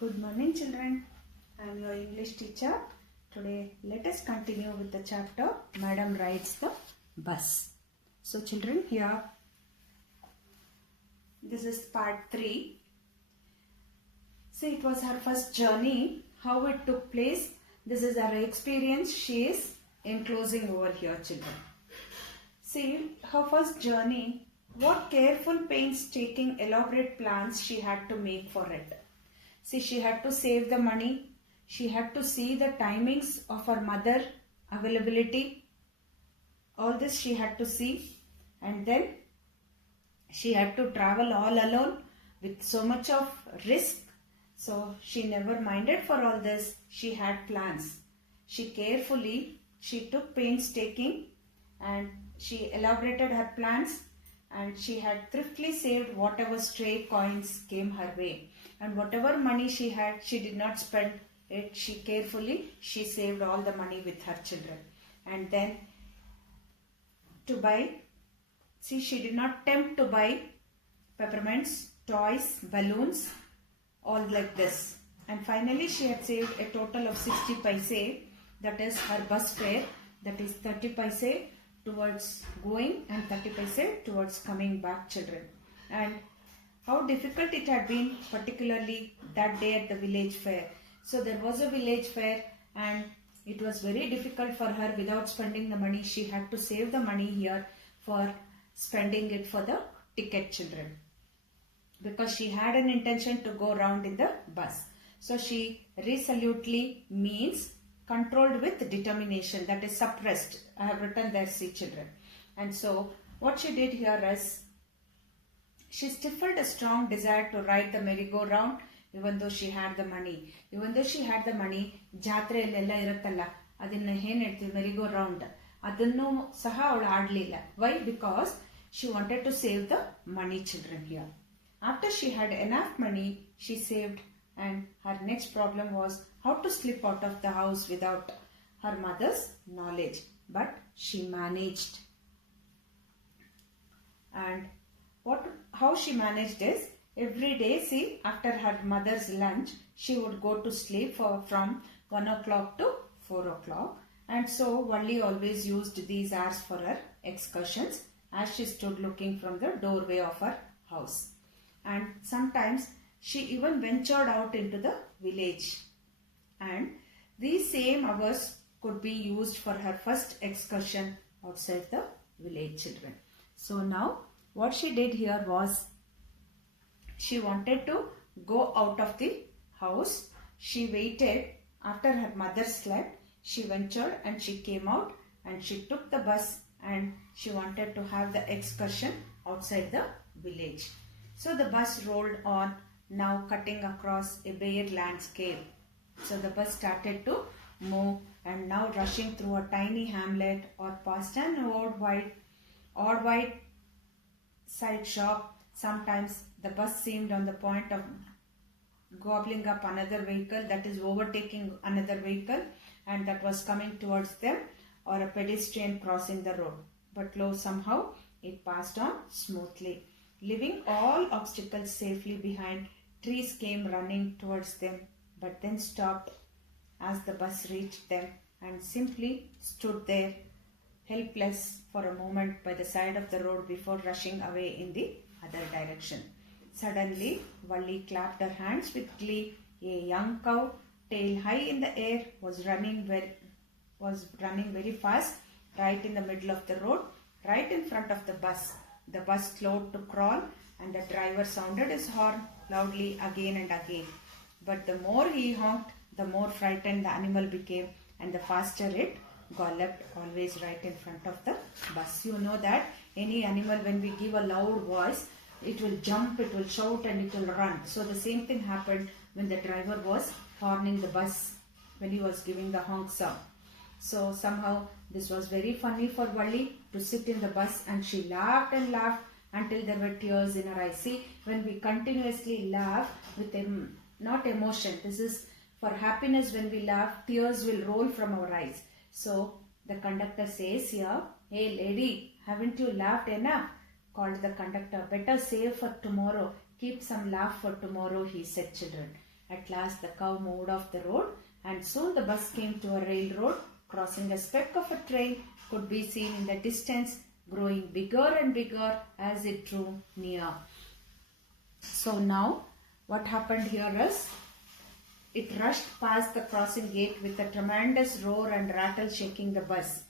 Good morning, children. I am your English teacher. Today, let us continue with the chapter Madam Rides the Bus. So, children, here, this is part 3. See, it was her first journey, how it took place. This is her experience. She is enclosing over here, children. See, her first journey, what careful, painstaking, elaborate plans she had to make for it. See, she had to save the money. She had to see the timings of her mother, availability. All this she had to see. And then she had to travel all alone with so much of risk. So she never minded for all this. She had plans. She took painstaking and she elaborated her plans, and she had thriftily saved whatever stray coins came her way. And whatever money she had, she did not spend it. She saved all the money with her children. And then to buy, see, she did not tempt to buy peppermints, toys, balloons, all like this. And finally she had saved a total of 60 paise, that is her bus fare, that is 30 paise towards going and 30 paise towards coming back, children. And how difficult it had been, particularly that day at the village fair. So there was a village fair and it was very difficult for her. Without spending the money, she had to save the money here for spending it for the ticket, children, because she had an intention to go round in the bus. So she resolutely means controlled with determination, that is suppressed. I have written there, see, children. And so what she did here is, she stifled a strong desire to ride the merry-go-round even though she had the money. Even though she had the money, ಜಾತ್ರೆಯಲ್ಲೆಲ್ಲ ಇರುತ್ತಲ್ಲ, ಅದನ್ನ ಏನು ಹೇಳ್ತೀವಿ, merry-go-round, ಅದನ್ನು ಸಹ ಅವಳು ಆಡಲಿಲ್ಲ. Why? Because she wanted to save the money, children, here. After she had enough money, she saved, and her next problem was how to slip out of the house without her mother's knowledge. But she managed. And how she managed is, every day, see, after her mother's lunch, she would go to sleep from 1 o'clock to 4 o'clock. And so Valli always used these hours for her excursions as she stood looking from the doorway of her house. And sometimes she even ventured out into the village. And these same hours could be used for her first excursion outside the village, children. So now what she did here was, she wanted to go out of the house. She waited after her mother slept. She ventured and she came out and she took the bus and she wanted to have the excursion outside the village. So the bus rolled on, now cutting across a bare landscape. So the bus started to move and now rushing through a tiny hamlet or past an odd white side shop. Sometimes the bus seemed on the point of gobbling up another vehicle, that is overtaking another vehicle, and that was coming towards them, or a pedestrian crossing the road. But lo, somehow it passed on smoothly, leaving all obstacles safely behind. Trees came running towards them, but then stopped as the bus reached them and simply stood there helpless for a moment by the side of the road before rushing away in the other direction. Suddenly, Valli clapped her hands with glee. A young cow, tail high in the air, was running very fast, right in the middle of the road, right in front of the bus. The bus slowed to crawl, and the driver sounded his horn loudly again and again. But the more he honked, the more frightened the animal became, and the faster it galloped, always right in front of the bus. You know that any animal, when we give a loud voice, it will jump, it will shout, and it will run. So the same thing happened when the driver was horning the bus, when he was giving the honk sound. So somehow this was very funny for Valli to sit in the bus, and she laughed and laughed until there were tears in her eyes. See, when we continuously laugh with not emotion, this is for happiness. When we laugh, tears will roll from our eyes. So the conductor says here, "Hey lady, haven't you laughed enough?" Called the conductor. "Better save for tomorrow. Keep some laugh for tomorrow," he said, children. At last the cow moved off the road, and soon the bus came to a railroad. Crossing a speck of a train could be seen in the distance, growing bigger and bigger as it drew near. So now what happened here is, it rushed past the crossing gate with a tremendous roar and rattle, shaking the bus.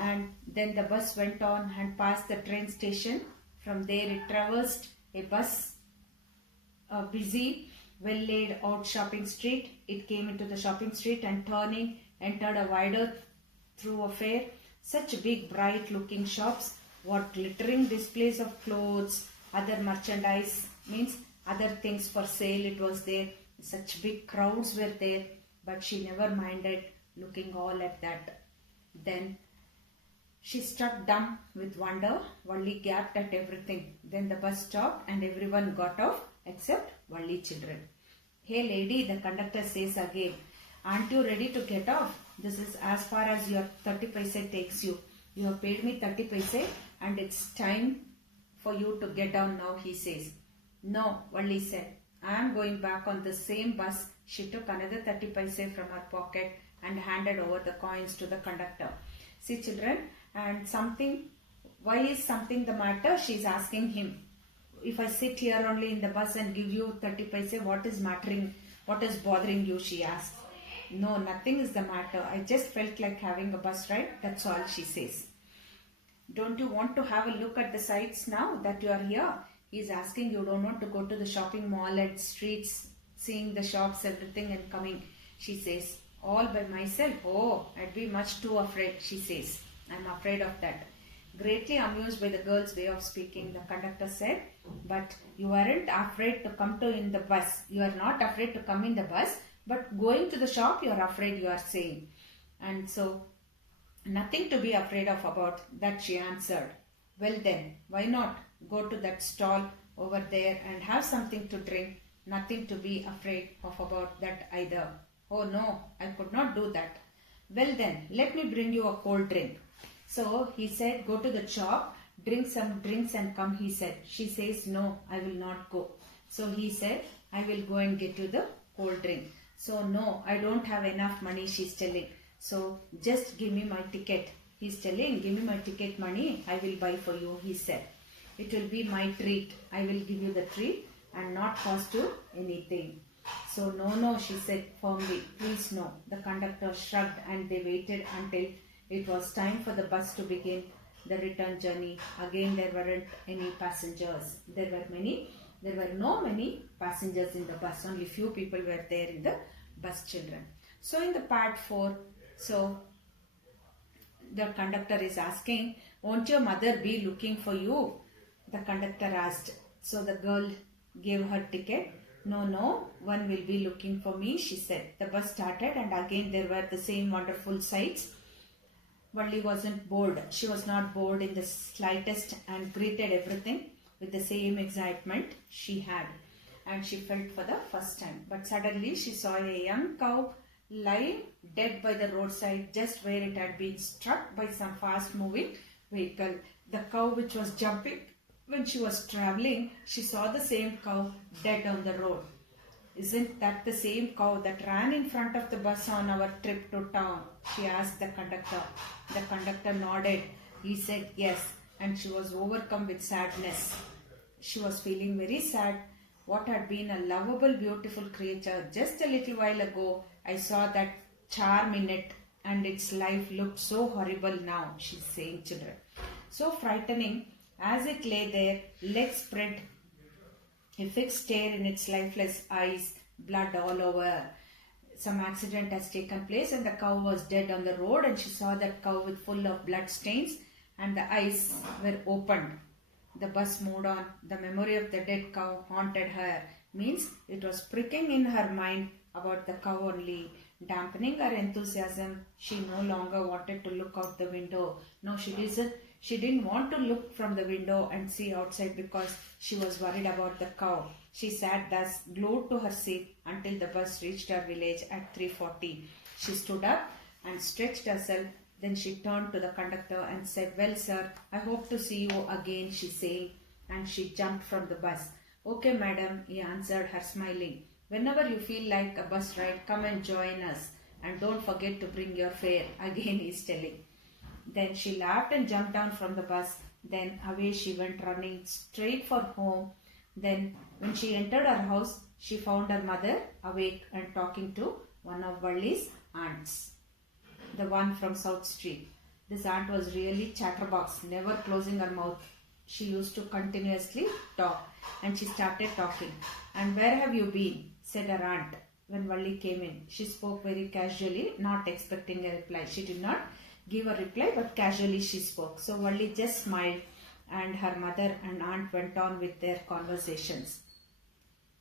And then the bus went on and passed the train station. From there it traversed a busy, well laid out shopping street. It came into the shopping street and turning entered a wider thoroughfare. Such big bright looking shops, what glittering displays of clothes, other merchandise, means other things for sale it was there. Such big crowds were there, but she never minded looking all at that. Then she struck dumb with wonder. Valli gaped at everything. Then the bus stopped and everyone got off except Valli children. Hey lady, the conductor says again, aren't you ready to get off? This is as far as your 30 paise takes you. You have paid me 30 paise and it's time for you to get down now, he says. No, Valli said. I am going back on the same bus. She took another 30 paise from her pocket and handed over the coins to the conductor. See children, and why is something the matter? She is asking him. If I sit here only in the bus and give you 30 paise, what is bothering you? She asked. No, nothing is the matter. I just felt like having a bus ride. That's all, she says. Don't you want to have a look at the sights now that you are here? He is asking. You don't want to go to the shopping mall and streets, seeing the shops, everything and coming. She says, all by myself? Oh, I'd be much too afraid, she says. I'm afraid of that. Greatly amused by the girl's way of speaking, the conductor said, but you aren't afraid to come in the bus. You are not afraid to come in the bus, but going to the shop you are afraid, you are saying. And so, nothing to be afraid of about that, she answered. Well then, why not go to that stall over there and have something to drink? Nothing to be afraid of about that either. Oh no, I could not do that. Well then, let me bring you a cold drink. So he said, go to the shop, drink some drinks and come, he said. She says, no, I will not go. So he said, I will go and get you the cold drink. So no, I don't have enough money, she's telling. So just give me my ticket. He's telling, give me my ticket money, I will buy for you, he said. It will be my treat. I will give you the treat and not cost you anything. So no, she said firmly. Please no. The conductor shrugged and they waited until it was time for the bus to begin the return journey. Again there weren't any passengers. There were no many passengers in the bus. Only few people were there in the bus, children. So in the part 4, so the conductor is asking, won't your mother be looking for you? The conductor asked. So the girl gave her ticket. No, one will be looking for me, she said. The bus started and again there were the same wonderful sights. Valli wasn't bored. She was not bored in the slightest and greeted everything with the same excitement she had. And she felt for the first time. But suddenly she saw a young cow lying dead by the roadside just where it had been struck by some fast moving vehicle. The cow which was jumping when she was travelling, she saw the same cow dead on the road. Isn't that the same cow that ran in front of the bus on our trip to town? She asked the conductor. The conductor nodded. He said yes, and she was overcome with sadness. She was feeling very sad. What had been a lovable, beautiful creature just a little while ago, I saw that charm in it and its life looked so horrible now, she's saying, children. So frightening. As it lay there, legs spread, a fixed stare in its lifeless eyes, blood all over. Some accident has taken place and the cow was dead on the road, and she saw that cow with full of blood stains and the eyes were opened. The bus moved on. The memory of the dead cow haunted her. Means it was pricking in her mind about the cow only. Dampening her enthusiasm, she no longer wanted to look out the window. No, she didn't want to look from the window and see outside because she was worried about the cow. She sat thus, glued to her seat until the bus reached her village at 3:40. She stood up and stretched herself. Then she turned to the conductor and said, well, sir, I hope to see you again, she said. And she jumped from the bus. Okay, madam, he answered her, smiling. Whenever you feel like a bus ride, come and join us. And don't forget to bring your fare, again he's telling. Then she laughed and jumped down from the bus. Then away she went running straight for home. Then when she entered her house, she found her mother awake and talking to one of Valli's aunts, the one from South Street. This aunt was really chatterbox, never closing her mouth. She used to continuously talk, and she started talking. "And where have you been?" said her aunt when Valli came in. She spoke very casually, not expecting a reply. She did not give a reply, but casually she spoke. So Valli just smiled, and her mother and aunt went on with their conversations.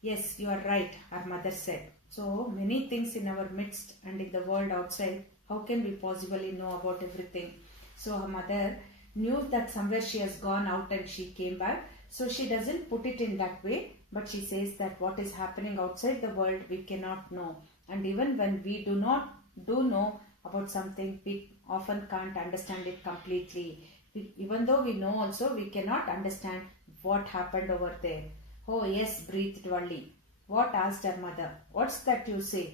"Yes, you are right," her mother said. "So many things in our midst and in the world outside. How can we possibly know about everything?" So her mother knew that somewhere she has gone out and she came back. So she doesn't put it in that way, but she says that what is happening outside the world we cannot know. And even when we do know about something, we often can't understand it completely. Even though we know also, we cannot understand what happened over there. "Oh yes," breathed Valli. "What?" asked her mother. "What's that you say?"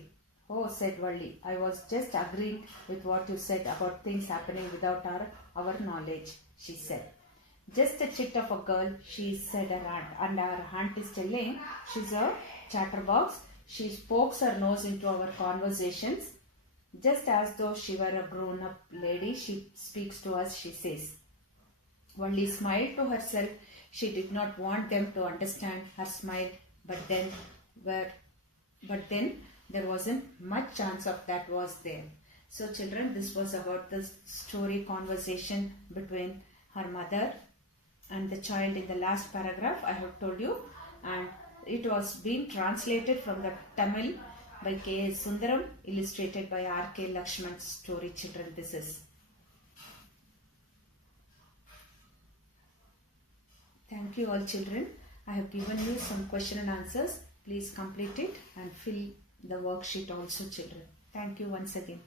"Oh," said Valli, "I was just agreeing with what you said about things happening without our knowledge," she said. "Just a chit of a girl," she said her aunt. And our aunt is telling she's a chatterbox. She pokes her nose into our conversations. Just as though she were a grown-up lady, she speaks to us, she says. Valli smiled to herself. She did not want them to understand her smile, but then there wasn't much chance of that, was there? So children, this was about the story conversation between her mother and the child in the last paragraph I have told you, and it was being translated from the Tamil by K.S. Sundaram, illustrated by R.K. Lakshman's story. Children, this is. Thank you all children. I have given you some question and answers. Please complete it and fill the worksheet also children. Thank you once again.